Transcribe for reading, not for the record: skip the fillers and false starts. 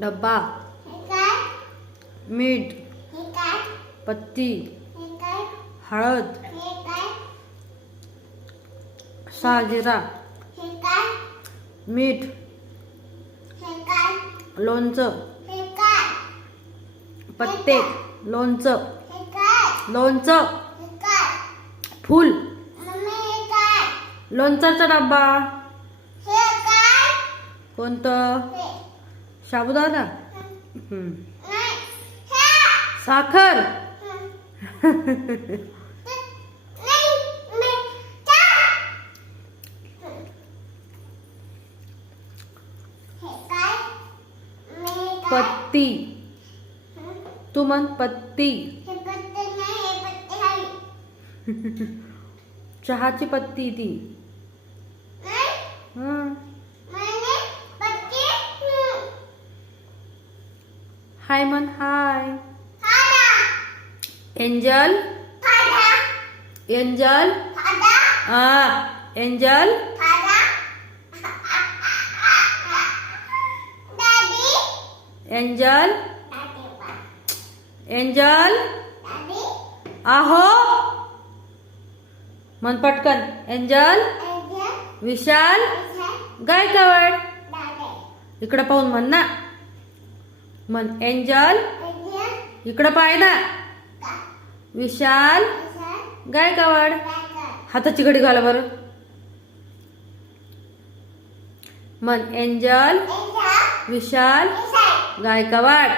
डब्बा, मीठ, पत्ती, हळद, शहाजिरा, मीठ, लोणचं, पत्ते, लोणचं, लोणचं, फूल, लोणचाचा डब्बा, कोणतं? साबुदाणा, साखर, पत्ती, तू म्हण पत्ती, चहाची पत्ती ती. हाय म्हण, hi. Angel, Angel, Angel, Angel, Angel, आहो म्हण पटकन. एंजल, विशाल, गायकवाड. इकडं पाहून म्हण ना. म्हण एंजल, इकडं पाय ना. विशाल, गायकवाड. हाताची घडी घाला बरं. म्हण एंजल, विशाल, गायकवाड.